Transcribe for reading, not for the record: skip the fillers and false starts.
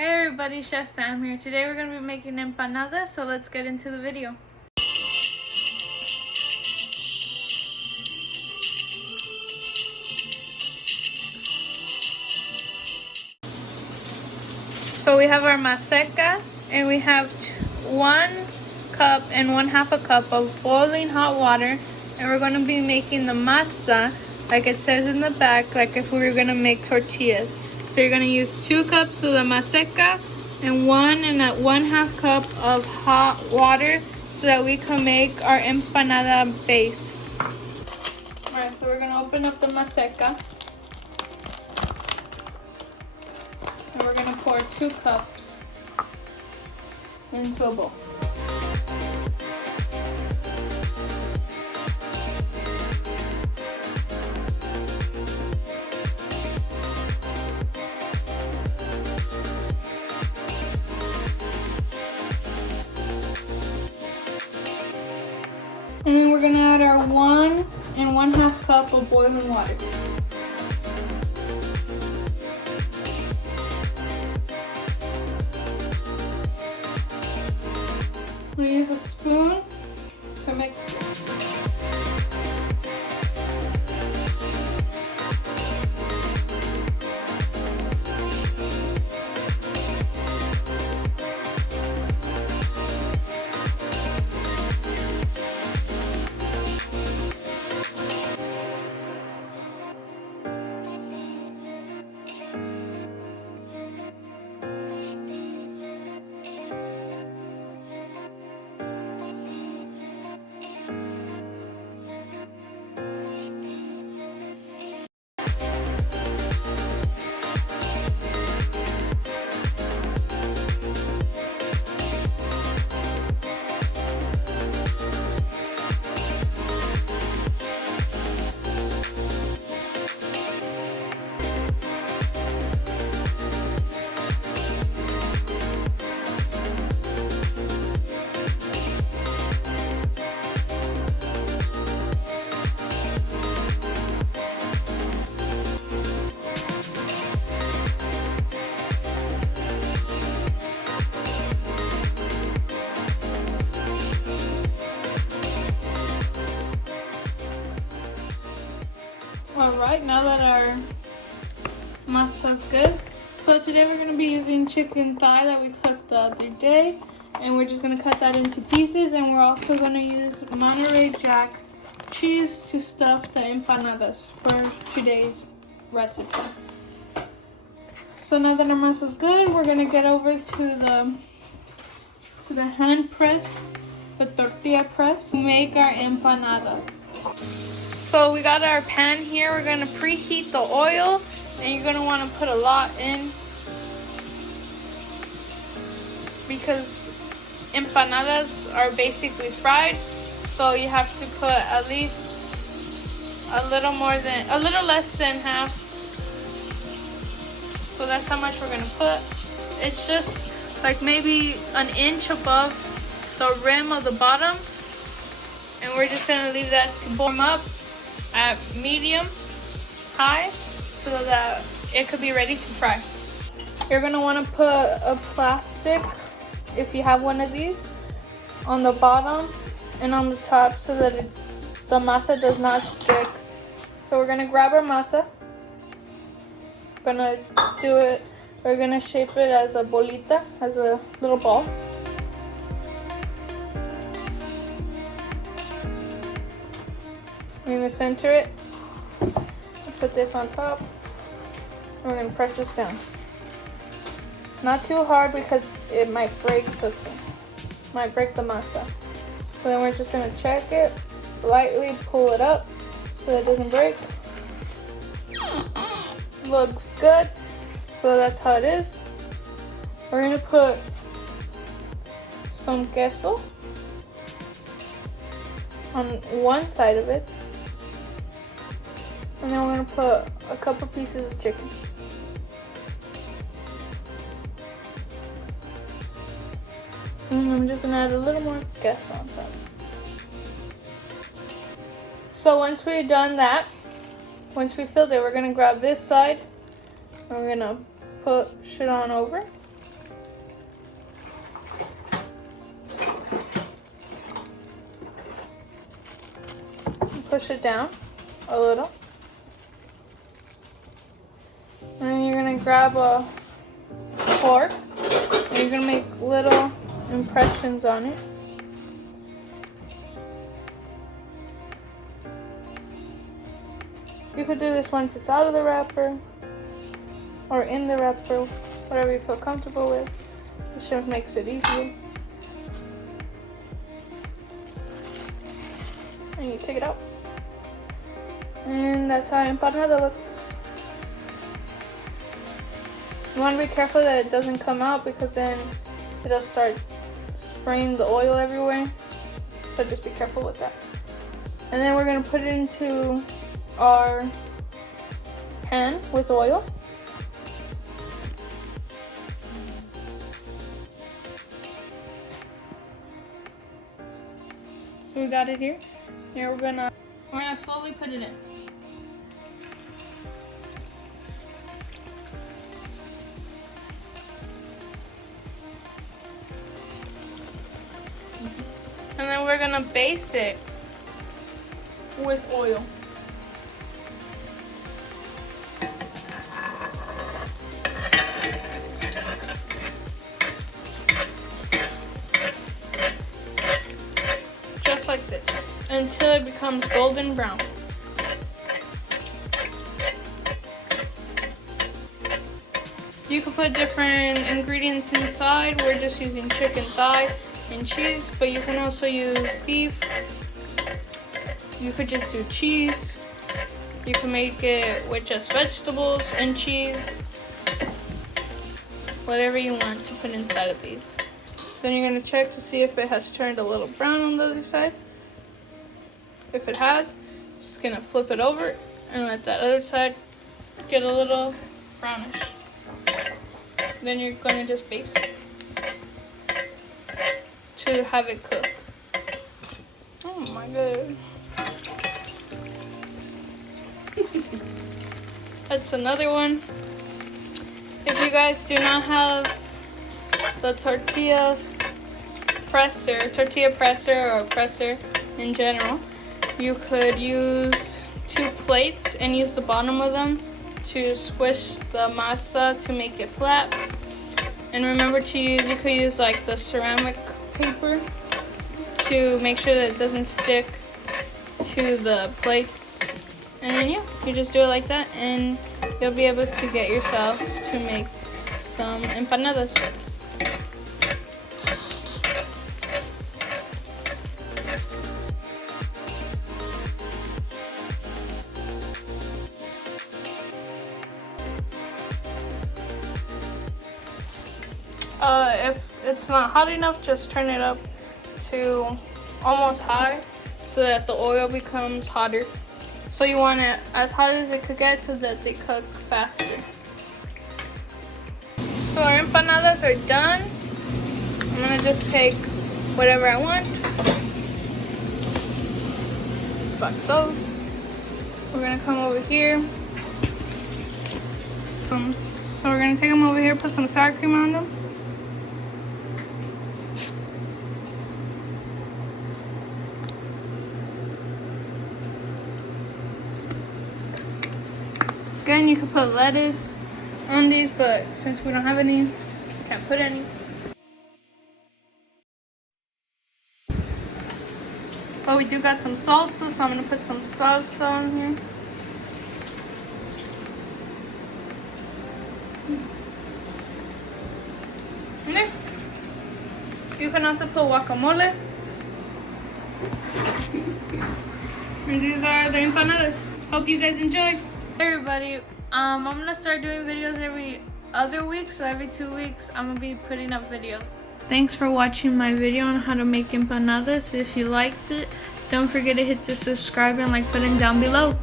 Hey everybody, Chef Sam here. Today we're going to be making empanadas, so let's get into the video. So we have our maseca, and we have 1 cup and 1/2 a cup of boiling hot water, and we're going to be making the masa, like it says in the back, like if we were going to make tortillas. So you're going to use 2 cups of the maseca and 1 and 1/2 cup of hot water so that we can make our empanada base. Alright, so we're going to open up the maseca. And we're going to pour 2 cups into a bowl. And then we're going to add our 1 and 1/2 cup of boiling water. I'm going to use a spoon to mix it. Alright, now that our masa is good, so today we're going to be using chicken thigh that we cooked the other day, and we're just going to cut that into pieces, and we're also going to use Monterey Jack cheese to stuff the empanadas for today's recipe. So now that our masa is good, we're going to get over to the hand press, the tortilla press, to make our empanadas. So we got our pan here. We're going to preheat the oil, and you're going to want to put a lot in because empanadas are basically fried, so you have to put at least a little less than half. So that's how much we're going to put. It's just like maybe an inch above the rim of the bottom, and we're just going to leave that to warm up at medium high so that it could be ready to fry. You're going to want to put a plastic, if you have one of these, on the bottom and on the top so that the masa does not stick. So we're going to grab our masa. We're going to shape it as a bolita, as a little ball. I'm going to center it, put this on top, and we're going to press this down. Not too hard because it might break the masa. So then we're just going to check it, lightly pull it up so it doesn't break. Looks good, so that's how it is. We're going to put some queso on one side of it. And then we're going to put a couple pieces of chicken. And I'm just going to add a little more queso on top. So once we're done that, once we filled it, we're going to grab this side. And we're going to push it on over. push it down a little. And then you're gonna grab a fork and you're gonna make little impressions on it. You could do this once it's out of the wrapper or in the wrapper, whatever you feel comfortable with. This just makes it easier. And you take it out. And that's how empanada looks. You want to be careful that it doesn't come out because then it'll start spraying the oil everywhere. So just be careful with that. And then we're going to put it into our pan with oil. So we got it here. Here we're gonna slowly put it in. And then we're gonna base it with oil. Just like this, until it becomes golden brown. You can put different ingredients inside. We're just using chicken thigh and cheese, but you can also use beef. You could just do cheese. You can make it with just vegetables and cheese. Whatever you want to put inside of these. Then you're going to check to see if it has turned a little brown on the other side. If it has, just going to flip it over and let that other side get a little brownish. Then you're going to just baste it to have it cook. Oh my god. That's another one. If you guys do not have the tortilla presser or presser in general, you could use 2 plates and use the bottom of them to squish the masa to make it flat. And remember to use, you could use like the ceramic paper to make sure that it doesn't stick to the plates. And then yeah, you just do it like that and you'll be able to get yourself to make some empanadas. If it's not hot enough, just turn it up to almost high so that the oil becomes hotter. So you want it as hot as it could get so that they cook faster. So our empanadas are done. I'm gonna just take whatever I want. Like those. We're gonna come over here. So we're gonna take them over here, put some sour cream on them. Again, you could put lettuce on these, but since we don't have any, we can't put any. But we do got some salsa, so I'm gonna put some salsa on here. And there. You can also put guacamole. And these are the empanadas. Hope you guys enjoy. Hey everybody, I'm gonna start doing videos every other week, so every 2 weeks I'm gonna be putting up videos. Thanks for watching my video on how to make empanadas. If you liked it, don't forget to hit the subscribe and like button down below.